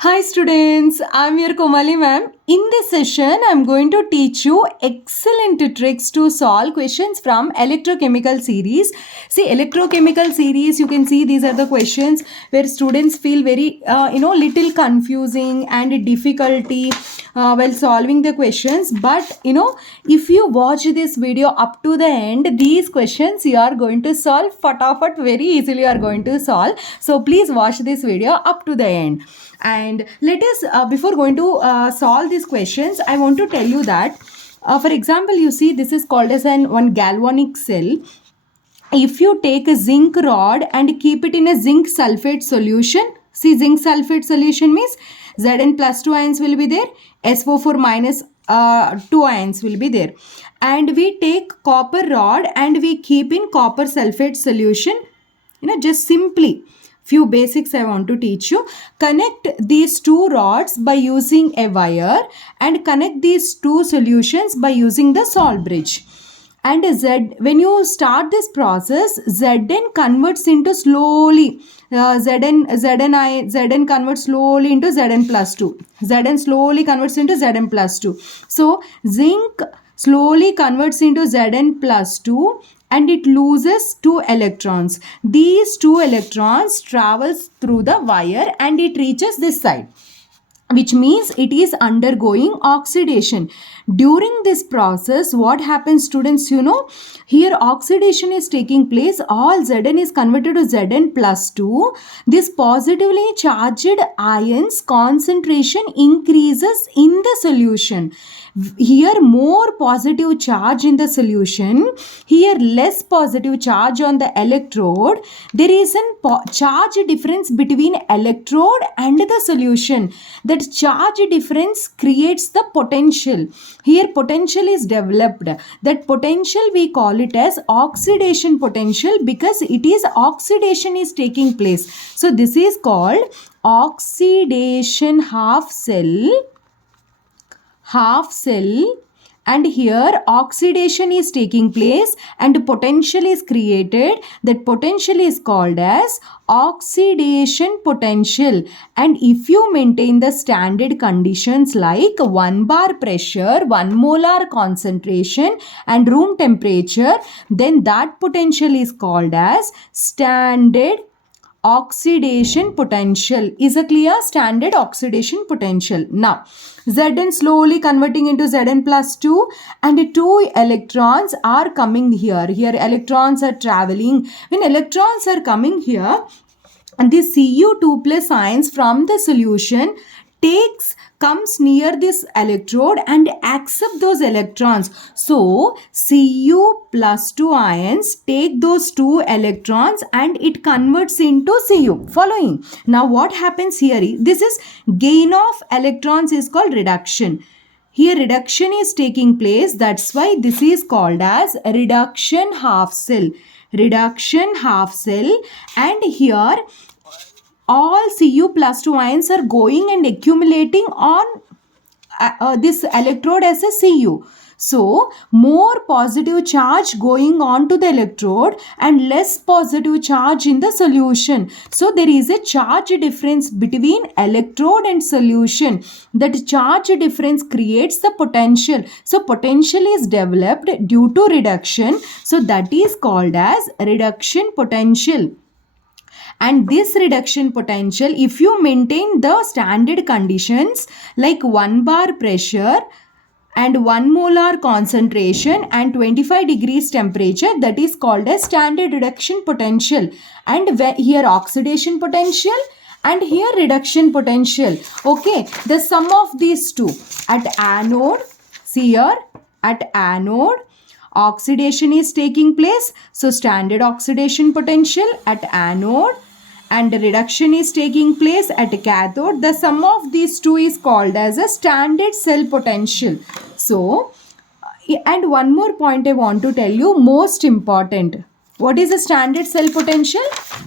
Hi students, I'm your Komali ma'am. In this session, I'm going to teach you excellent tricks to solve questions from electrochemical series. See, electrochemical series, you can see these are the questions where students feel very, little confusing and difficulty while solving the questions. But, if you watch this video up to the end, these questions you are going to solve fatafat very easily you are going to solve. So, please watch this video up to the end. And let us before going to solve these questions, I want to tell you that for example, you see this is called as an one galvanic cell. If you take a zinc rod and keep it in a zinc sulfate solution, see, zinc sulfate solution means Zn plus 2 ions will be there, SO4 minus 2 ions will be there, and we take copper rod and we keep in copper sulfate solution. Just simply few basics I want to teach you. Connect these two rods by using a wire and connect these two solutions by using the salt bridge. And when you start this process, Zn converts into slowly Zn converts slowly into Zn plus 2. Zn slowly converts into Zn plus 2. So zinc slowly converts into Zn plus 2 and it loses 2 electrons. These 2 electrons travels through the wire and it reaches this side, which means it is undergoing oxidation. During this process, what happens, students? Here oxidation is taking place. All Zn is converted to Zn plus 2. This positively charged ions concentration increases in the solution. Here more positive charge in the solution, here less positive charge on the electrode. There is a charge difference between electrode and the solution. That charge difference creates the potential. Here potential is developed. That potential we call it as oxidation potential because it is oxidation is taking place. So this is called oxidation half cell, and here oxidation is taking place and potential is created. That potential is called as oxidation potential. And if you maintain the standard conditions like 1 bar pressure, 1 molar concentration and room temperature, then that potential is called as standard oxidation potential. Is a clear? Standard oxidation potential. Now Zn slowly converting into Zn plus 2 and 2 electrons are coming here. Here electrons are traveling. When electrons are coming here, and the Cu2 plus ions from the solution comes near this electrode and accept those electrons. So Cu plus 2 ions take those 2 electrons and it converts into Cu. Following. Now what happens here? This is gain of electrons is called reduction. Here reduction is taking place. That's why this is called as reduction half cell. Reduction half cell. And here all Cu plus 2 ions are going and accumulating on this electrode as a Cu. So more positive charge going on to the electrode and less positive charge in the solution. So there is a charge difference between electrode and solution. That charge difference creates the potential. So potential is developed due to reduction. So that is called as reduction potential. And this reduction potential, if you maintain the standard conditions like 1 bar pressure and 1 molar concentration and 25 degrees temperature, that is called as standard reduction potential. And here oxidation potential and here reduction potential. Okay, the sum of these two at anode, see here at anode oxidation is taking place. So standard oxidation potential at anode and reduction is taking place at cathode. The sum of these two is called as a standard cell potential. So, and one more point I want to tell you, most important. What is a standard cell potential?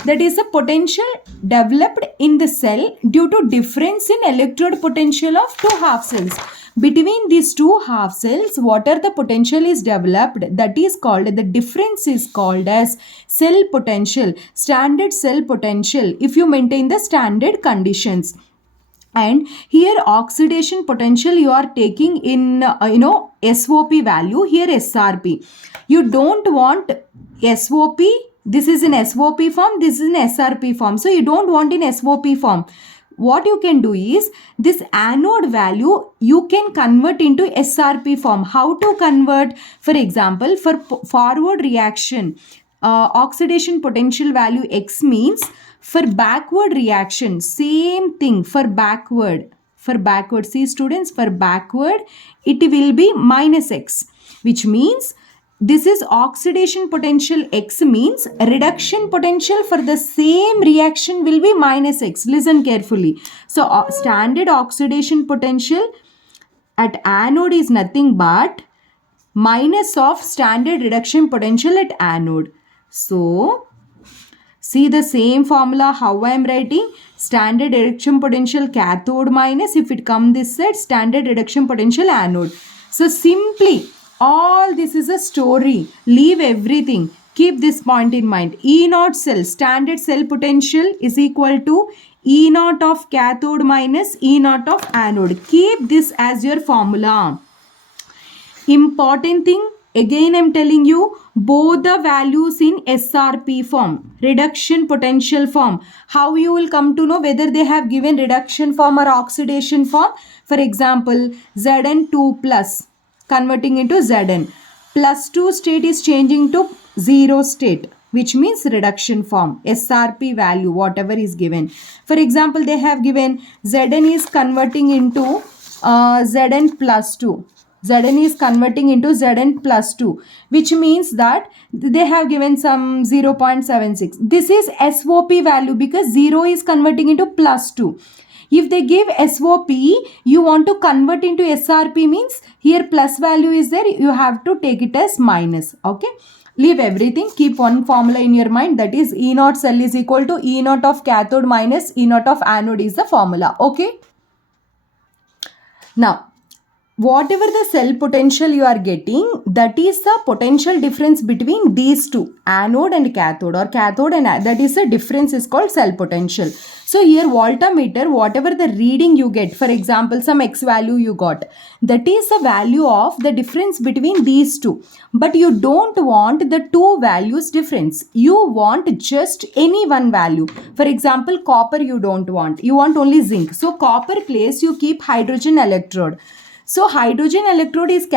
That is a potential developed in the cell due to difference in electrode potential of two half cells. Between these two half cells, what are the potential is developed? That is called, the difference is called as cell potential, standard cell potential, if you maintain the standard conditions. And here oxidation potential you are taking in SOP value, here SRP. You don't want SOP, this is in SOP form, this is in SRP form, so you don't want in SOP form. What you can do is this anode value you can convert into SRP form. How to convert? For example, for forward reaction, oxidation potential value X means, for backward reaction same thing, for backward, see students, for backward it will be minus X, which means this is oxidation potential X means reduction potential for the same reaction will be minus X. Listen carefully. So standard oxidation potential at anode is nothing but minus of standard reduction potential at anode. So see the same formula how I am writing, standard reduction potential cathode minus, if it come this side, standard reduction potential anode. So simply all this is a story. Leave everything. Keep this point in mind. E naught cell, standard cell potential is equal to E naught of cathode minus E naught of anode. Keep this as your formula. Important thing, again I am telling you, both the values in SRP form, reduction potential form. How you will come to know whether they have given reduction form or oxidation form? For example, Zn2 plus converting into Zn. Plus 2 state is changing to 0 state, which means reduction form, SRP value, whatever is given. For example, they have given Zn is converting into Zn plus 2. Zn is converting into Zn plus 2, which means that they have given some 0.76. This is SOP value because 0 is converting into plus 2. If they give SOP, you want to convert into SRP means here plus value is there, you have to take it as minus. Okay. Leave everything. Keep one formula in your mind, that is E naught cell is equal to E naught of cathode minus E naught of anode is the formula. Okay. Now, whatever the cell potential you are getting, that is the potential difference between these two, anode and cathode, or cathode and that is the difference is called cell potential. So here voltmeter, whatever the reading you get, for example some X value you got, that is the value of the difference between these two. But you don't want the two values difference. You want just any one value. For example, copper you don't want. You want only zinc. So copper place you keep hydrogen electrode. So hydrogen electrode is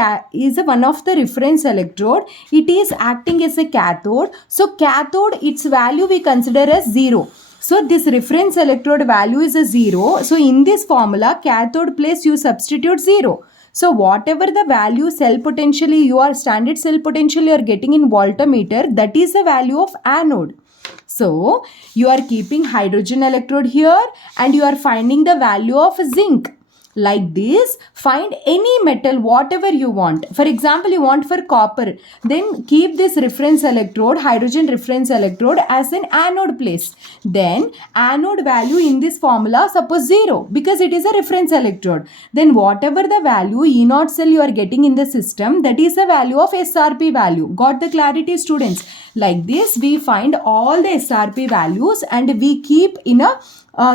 one of the reference electrode. It is acting as a cathode. So cathode, its value we consider as 0. So this reference electrode value is a 0. So in this formula, cathode place you substitute 0. So whatever the value cell potentially you are, standard cell potential you are getting in voltmeter, that is the value of anode. So you are keeping hydrogen electrode here and you are finding the value of zinc. Like this, find any metal whatever you want. For example, you want for copper, then keep this reference electrode, hydrogen reference electrode as an anode place. Then anode value in this formula, suppose 0 because it is a reference electrode. Then whatever the value E naught cell you are getting in the system, that is the value of SRP value. Got the clarity, students? Like this we find all the SRP values and we keep in a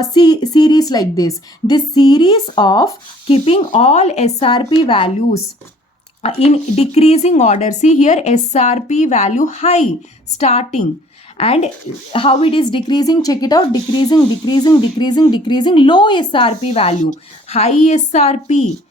series like this. This series of keeping all SRP values in decreasing order. See here SRP value high starting, and how it is decreasing, check it out, decreasing, low SRP value, high SRP,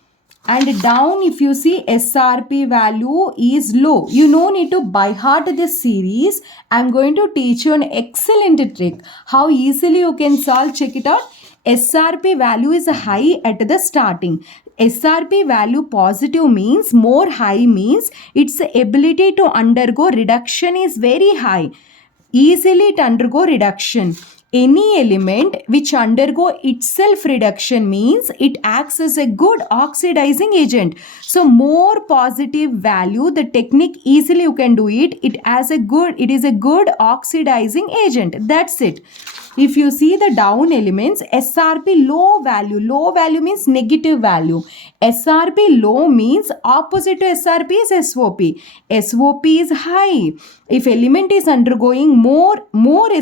and down if you see SRP value is low. You no need to by heart this series. I am going to teach you an excellent trick how easily you can solve. Check it out. SRP value is high at the starting. SRP value positive means more high, means its ability to undergo reduction is very high. Easily to undergo reduction. Any element which undergo itself reduction means it acts as a good oxidizing agent. So more positive value, the technique easily you can do it. It is a good oxidizing agent. That's it. If you see the down elements, SRP low value means negative value. SRP low means opposite to SRP is SOP. SOP is high. If element is undergoing more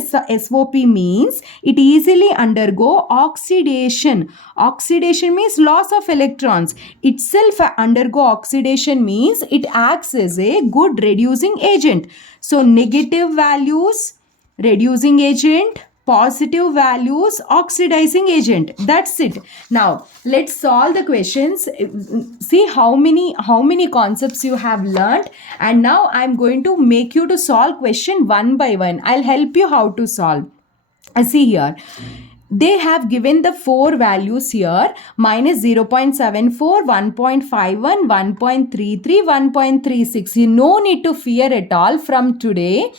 SOP means it easily undergo oxidation. Oxidation means loss of electrons. Itself undergo oxidation means it acts as a good reducing agent. So negative values, reducing agent, positive values, oxidizing agent. That's it. Now let's solve the questions. See how many concepts you have learned, and now I'm going to make you to solve question one by one. I'll help you how to solve. See here, they have given the four values here: minus 0.74, 1.51, 1.33, 1.36. You no need to fear at all from today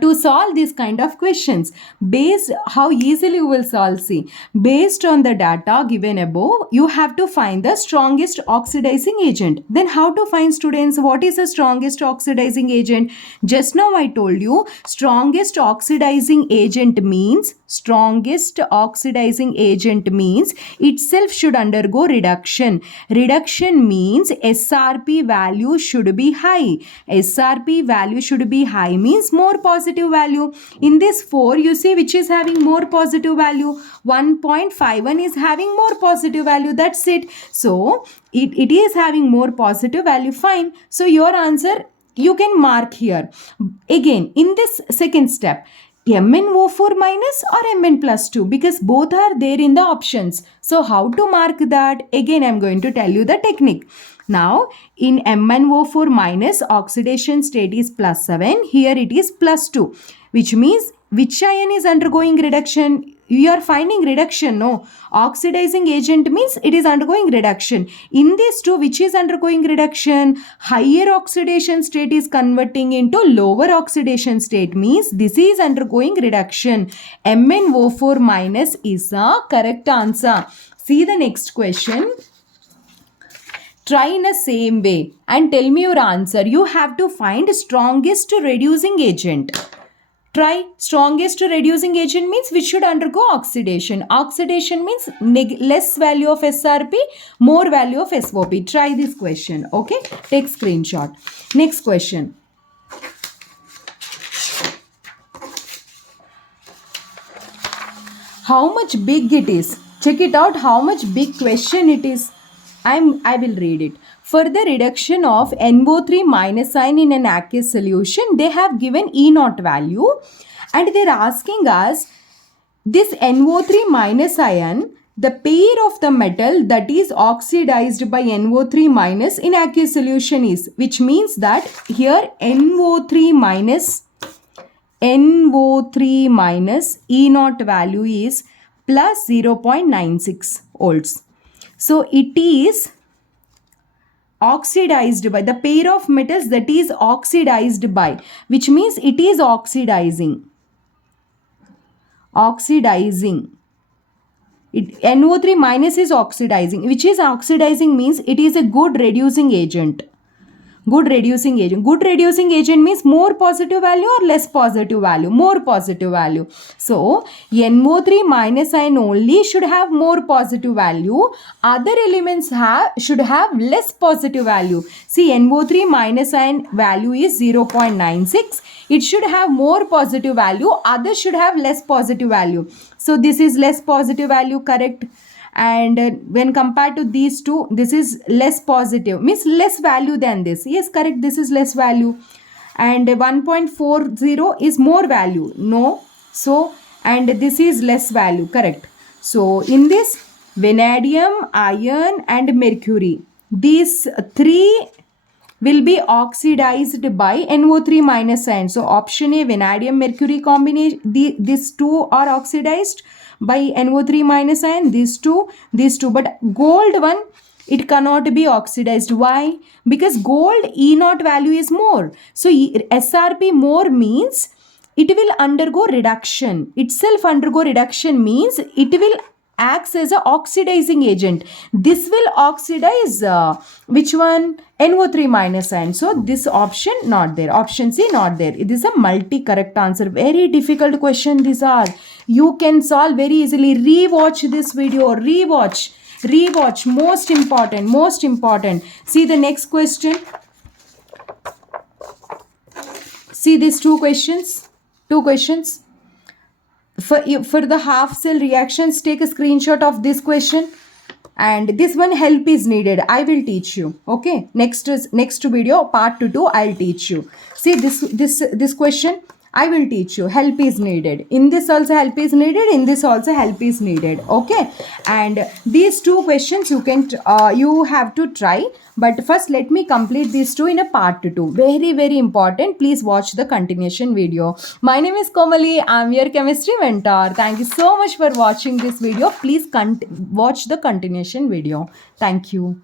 to solve these kind of questions. Based how easily you will solve. See, based on the data given above, you have to find the strongest oxidizing agent. Then how to find, students, what is the strongest oxidizing agent? Just now I told you strongest oxidizing agent means itself should undergo reduction. Reduction means SRP value should be high. SRP value should be high means more positive value. In this 4, you see which is having more positive value. 1.51 is having more positive value. That's it. So it is having more positive value. Fine. So your answer you can mark here. Again, in this second step, MnO4 minus or Mn plus 2, because both are there in the options. So how to mark that? Again, I'm going to tell you the technique. Now, in MnO4 minus, oxidation state is plus 7. Here it is plus 2, which means which ion is undergoing reduction? You are finding reduction, no? Oxidizing agent means it is undergoing reduction. In these two, which is undergoing reduction? Higher oxidation state is converting into lower oxidation state, means this is undergoing reduction. MnO4 minus is the correct answer. See the next question. Try in the same way and tell me your answer. You have to find strongest reducing agent. Try strongest reducing agent means which should undergo oxidation. Oxidation means less value of SRP, more value of SOP. Try this question. Okay. Take screenshot. Next question. How much big it is? Check it out how much big question it is. I will read it. For the reduction of NO3 minus ion in an aqueous solution, they have given E0 value and they are asking us this NO3 minus ion, the pair of the metal that is oxidized by NO3 minus in aqueous solution is, which means that here NO3 minus E0 value is plus 0.96 volts. So it is oxidized by the pair of metals that is oxidized by, which means it is oxidizing. NO3 minus is oxidizing, which is oxidizing means it is a good reducing agent. Good reducing agent. Good reducing agent means more positive value or less positive value? More positive value. So, NO3 minus ion only should have more positive value. Other elements should have less positive value. See, NO3 minus ion value is 0.96. It should have more positive value. Others should have less positive value. So, this is less positive value, correct? And when compared to these two, this is less positive, means less value than this. Yes, correct, this is less value. And 1.40 is more value. No. So, and this is less value, correct. So, in this, vanadium, iron and mercury, these three will be oxidized by NO3 minus ion. So, option A, vanadium, mercury combination, these two are oxidized by NO3 minus ion, these two, but gold one, it cannot be oxidized. Why? Because gold E0 value is more. So SRP more means it will undergo reduction. Itself undergo reduction means it will acts as a oxidizing agent. This will oxidize which one? NO3 minus ion. So this option not there. Option C not there. It is a multi-correct answer. Very difficult question these are. You can solve very easily. Rewatch this video. Rewatch. Most important. See the next question. See these two questions. For the half cell reactions, take a screenshot of this question, and this one help is needed. I will teach you. Okay, next video part 2 I'll teach you. See this question, I will teach you. Help is needed. In this also help is needed. In this also help is needed. Okay, and these two questions you have to try. But first let me complete these two in a part 2. Very important. Please watch the continuation video. My name is Komali. I'm your chemistry mentor. Thank you so much for watching this video. Please watch the continuation video. Thank you.